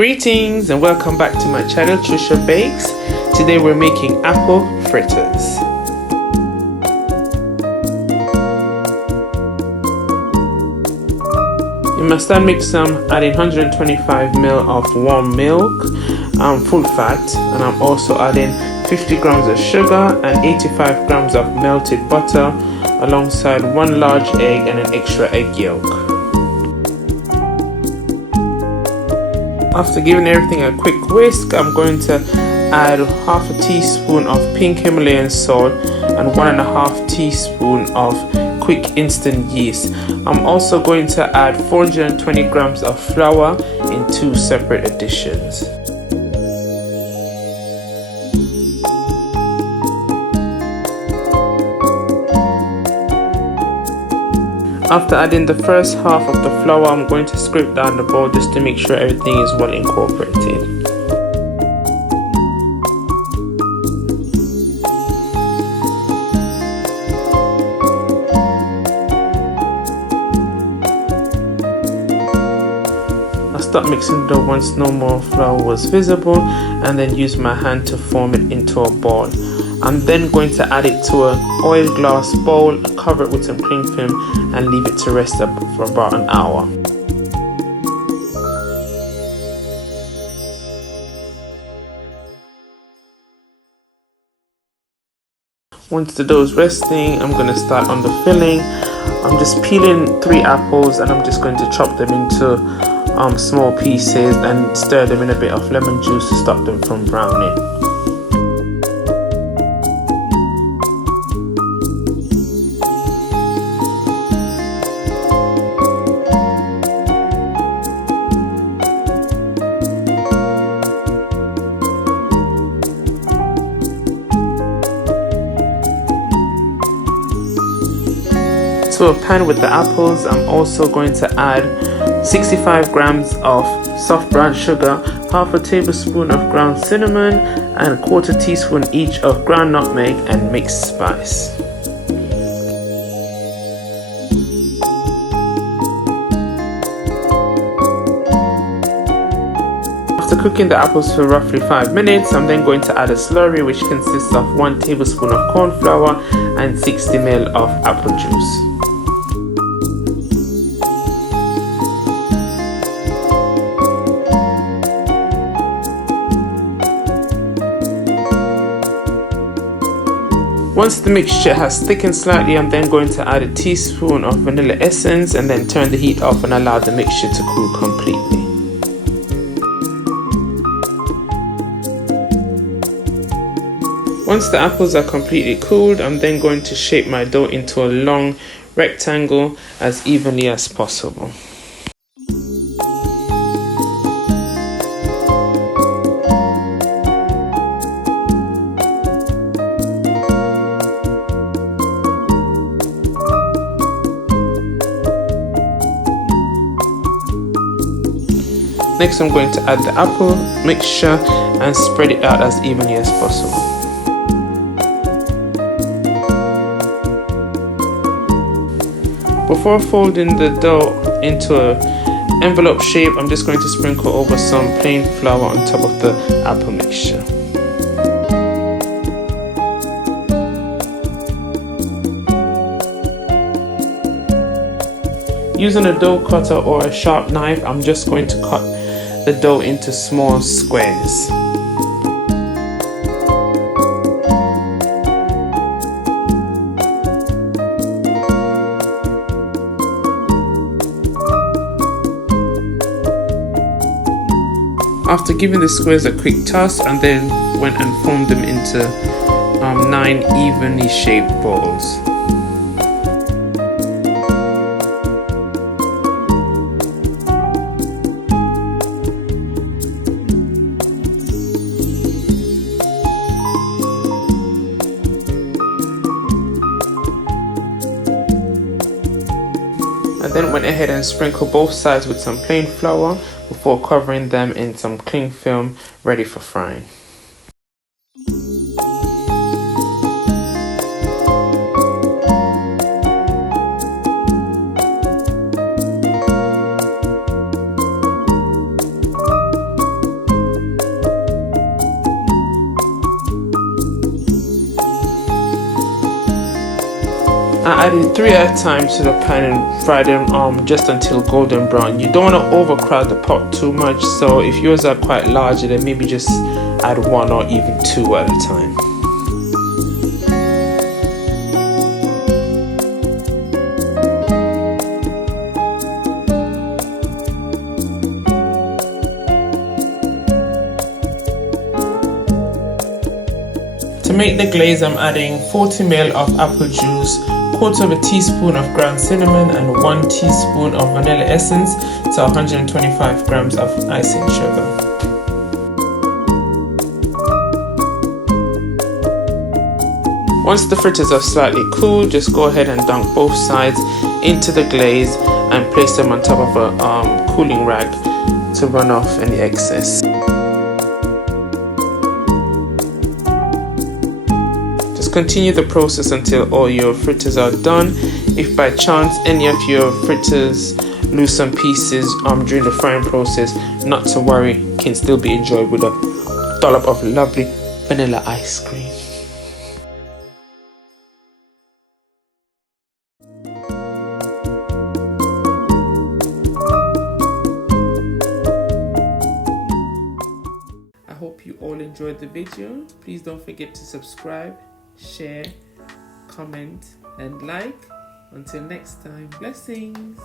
Greetings and welcome back to my channel, Trisha Bakes. Today we're making apple fritters. In my stand mixer, I'm adding 125 ml of warm milk, full fat, and I'm also adding 50 grams of sugar and 85 grams of melted butter alongside one large egg and an extra egg yolk. After giving everything a quick whisk, I'm going to add half a teaspoon of pink Himalayan salt and 1.5 teaspoon of quick instant yeast. I'm also going to add 420 grams of flour in 2 separate additions. After adding the first half of the flour, I'm going to scrape down the bowl just to make sure everything is well incorporated. I start mixing the dough once no more flour was visible and then use my hand to form it into a ball. I'm then going to add it to an oil glass bowl, cover it with some cling film and leave it to rest up for about an hour. Once the dough is resting, I'm going to start on the filling. I'm just peeling 3 apples and I'm just going to chop them into small pieces and stir them in a bit of lemon juice to stop them from browning. To a pan with the apples, I'm also going to add 65 grams of soft brown sugar, half a tablespoon of ground cinnamon, and 1/4 teaspoon each of ground nutmeg and mixed spice. After cooking the apples for roughly 5 minutes, I'm then going to add a slurry which consists of 1 tablespoon of cornflour and 60 ml of apple juice. Once the mixture has thickened slightly, I'm then going to add a teaspoon of vanilla essence and then turn the heat off and allow the mixture to cool completely. Once the apples are completely cooled, I'm then going to shape my dough into a long rectangle as evenly as possible. Next, I'm going to add the apple mixture and spread it out as evenly as possible. Before folding the dough into an envelope shape, I'm just going to sprinkle over some plain flour on top of the apple mixture. Using a dough cutter or a sharp knife, I'm just going to cut the dough into small squares. After giving the squares a quick toss, and then went and formed them into 9 evenly shaped balls. I then went ahead and sprinkled both sides with some plain flour before covering them in some cling film ready for frying. add it 3 at a time to the pan and fry them just until golden brown. You don't want to overcrowd the pot too much, so if yours are quite large, then maybe just add 1 or even 2 at a time. To make the glaze, I'm adding 40 ml of apple juice, 1/4 teaspoon of ground cinnamon, and 1 teaspoon of vanilla essence to 125 grams of icing sugar. Once the fritters are slightly cool, just go ahead and dunk both sides into the glaze and place them on top of a cooling rag to run off any excess. Continue the process until all your fritters are done. If by chance any of your fritters lose some pieces during the frying process, not to worry, can still be enjoyed with a dollop of lovely vanilla ice cream. I hope you all enjoyed the video. Please don't forget to subscribe, share, comment, and like. Until next time, blessings.